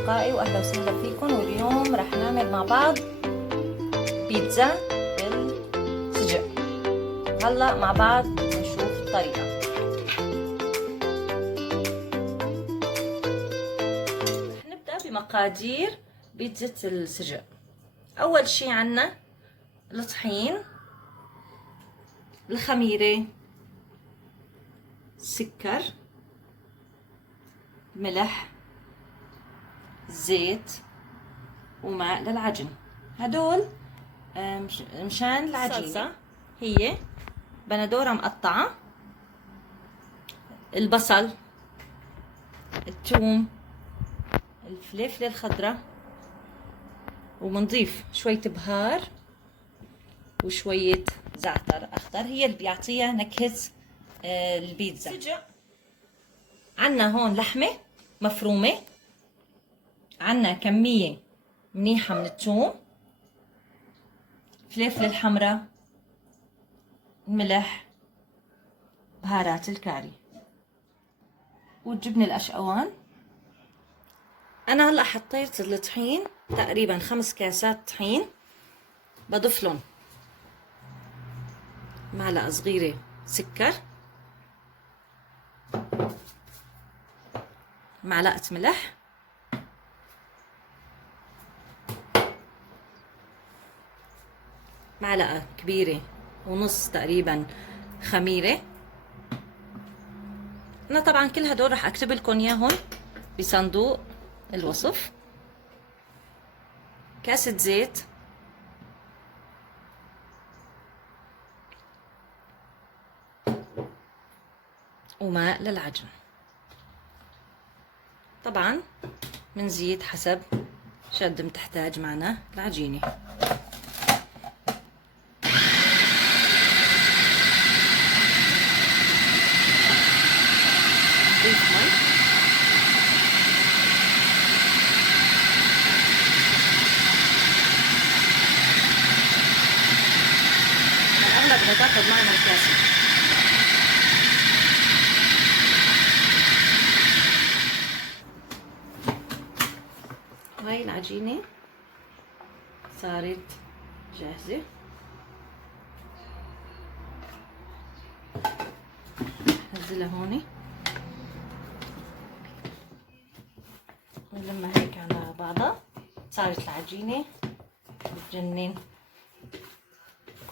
أصدقائي وأهلا وسهلا فيكم. واليوم رح نعمل مع بعض بيتزا بالسجق. هلا مع بعض نشوف الطريقة. رح نبدأ بمقادير بيتزا السجق. أول شي عنا الطحين، الخميرة، السكر، ملح، زيت وماء للعجن. هدول مشان العجينة هي بندورة مقطعة، البصل، الثوم، الفلفل الخضراء، وبنضيف شوية بهار وشوية زعتر أخضر، هي اللي بيعطيها نكهة البيتزا. عنا هون لحمة مفرومة، عنا كمية منيحة من الثوم، فلفل الحمراء، ملح، بهارات الكاري، والجبن الأشقوان. أنا هلأ حطيت الطحين تقريبا 5 كاسات طحين، بضيف لهم معلقة صغيرة سكر، معلقة ملح، معلقة كبيرة ونص تقريبا خميرة. أنا طبعا كل هدول رح أكتب لكم إياهم بصندوق الوصف. كاسة زيت، وماء للعجن. طبعا منزيد حسب شد بتحتاج معنا العجينة. نضيف مي، الأغلب بتاخد معنا الكاسة. هاي العجينة صارت جاهزة. نزلها هون ونلمها هيك على بعضها. صارت العجينة بتجنن.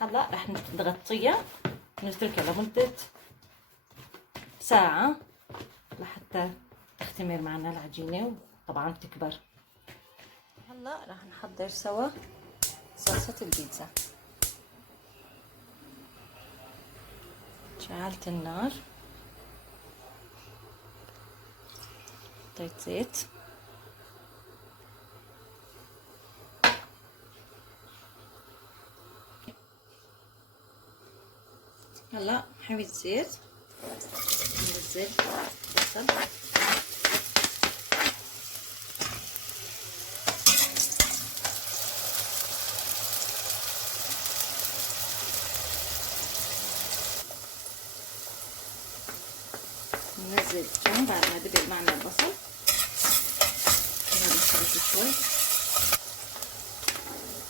هلا رح نغطيها ونتركها لمدة ساعة لحتى تختمر معنا العجينة وطبعا تكبر. هلا رح نحضر سوا صلصة البيتزا. شعلت النار، حطيت زيت، هلا حميت زيت، ننزل بصل، ننزل ثوم بعد ما دبل معنا البصل، نخلط شوي،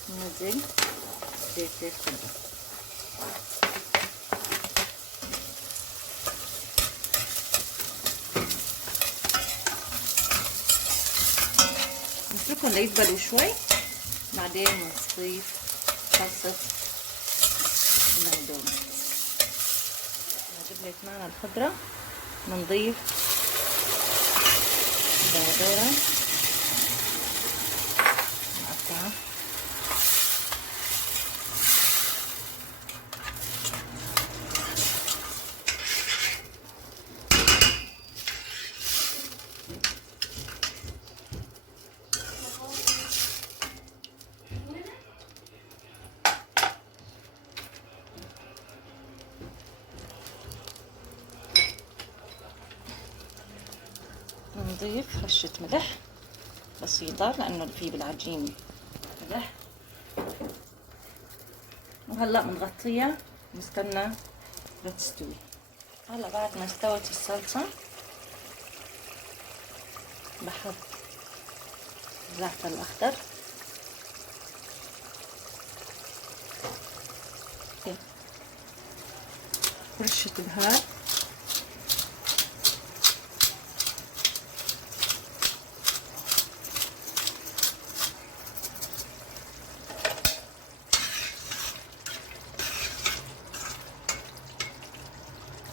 ننزل زيت زيتون. نتركهم ليدبلوا شوي، بعدين نضيف صلصة الليمون. دبلت معنا الخضرة، بنضيف بندورة مقطعة، نضيف رشة ملح بسيطة لأنه في بالعجين ملح. وهلأ بنغطيها ونستنى لتستوي. هلأ بعد ما استوت الصلصة بحط الزعتر الأخضر، رشة بهار،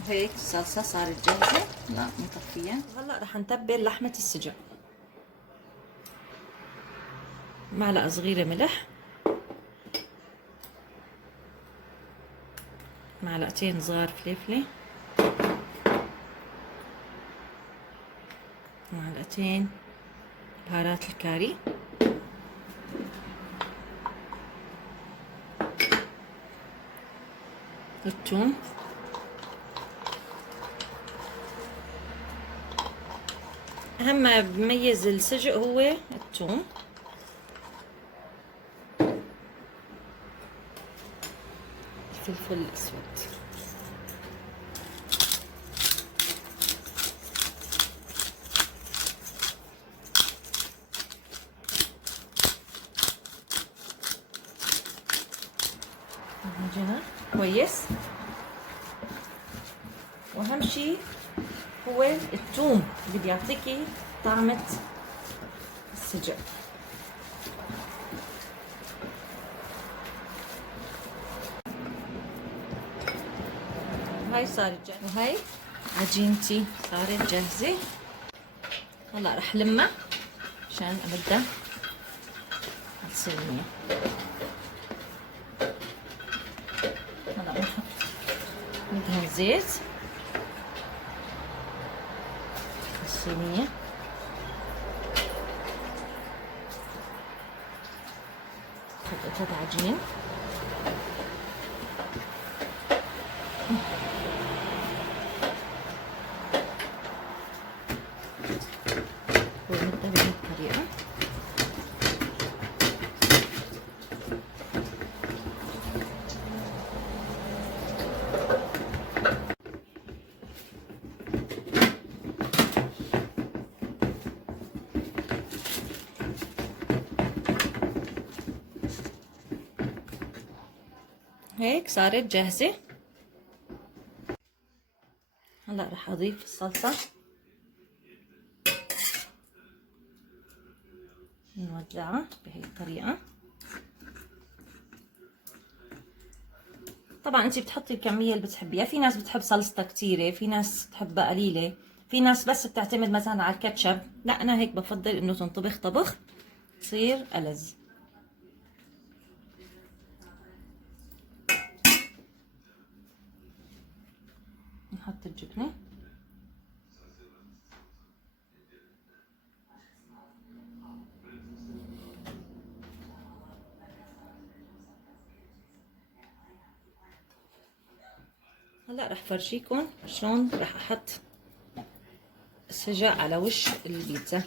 هيك الصلصة صارت جاهزة. لا نطفيها. هلا رح نتبل لحمة السجق. معلقة صغيرة ملح، معلقتين صغار فلفلة، معلقتين بهارات الكاري، الثوم، أهم ما بميز السجق هو الثوم، الفلفل الأسود، نعجنها كويس. وأهم شي هو الثوم اللي بيعطيكي طعمة السجق. هاي صارت جاهزة، وهاي عجينتي صارت جاهزة. هلا رح لمها عشان أبدأ الصينية. هلا بنحط ندهن زيت الصينية، قطعة عجين، ونبدأ بهي الطريقة. هيك صارت جاهزة. هلا رح أضيف الصلصة، نوزعها بهي الطريقة. طبعا انتي بتحطي الكمية اللي بتحبيها، في ناس بتحب صلصتها كتيرة، في ناس بتحبها قليلة، في ناس بس بتعتمد مثلا على الكاتشب. لا انا هيك بفضل انه تنطبخ طبخ تصير ألذ. نحط الجبنة، هلا رح فرجيكم شلون رح احط السجق على وش البيتزا.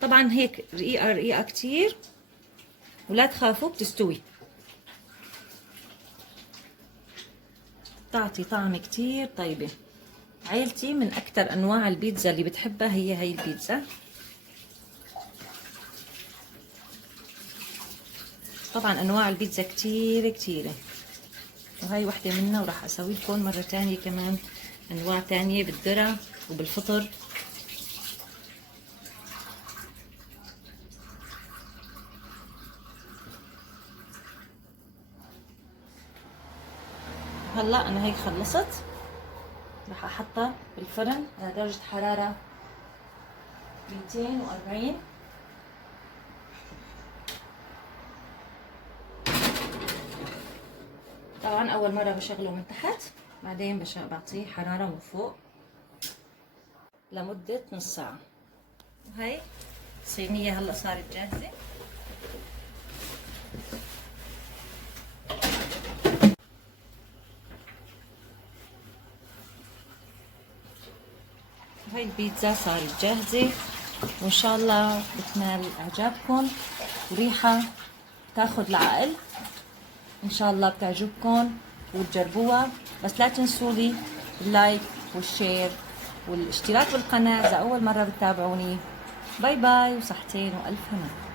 طبعا هيك رقيقة رقيقة كتير، ولا تخافوا بتستوي، بتعطي طعم كتير طيبة. عيلتي من اكتر انواع البيتزا اللي بتحبها هي هاي البيتزا. طبعا انواع البيتزا كتير كتيرة، وهاي وحدة منها، وراح اسوي لكم مرة تانية كمان انواع تانية بالذرة وبالفطر. هلا انا هيك خلصت، راح احطها بالفرن على درجة حرارة 240. طبعا اول مرة بشغله من تحت، بعدين بعطيه حرارة من فوق لمدة نص ساعة. وهي الصينية هلا صارت جاهزة. هاي البيتزا صارت جاهزة، وان شاء الله بتنال اعجابكم، وريحة تاخد العقل. ان شاء الله بتعجبكم وتجربوها، بس لا تنسوا لي اللايك والشير والاشتراك بالقناة اذا اول مرة بتتابعوني، باي باي وصحتين وألف هنا.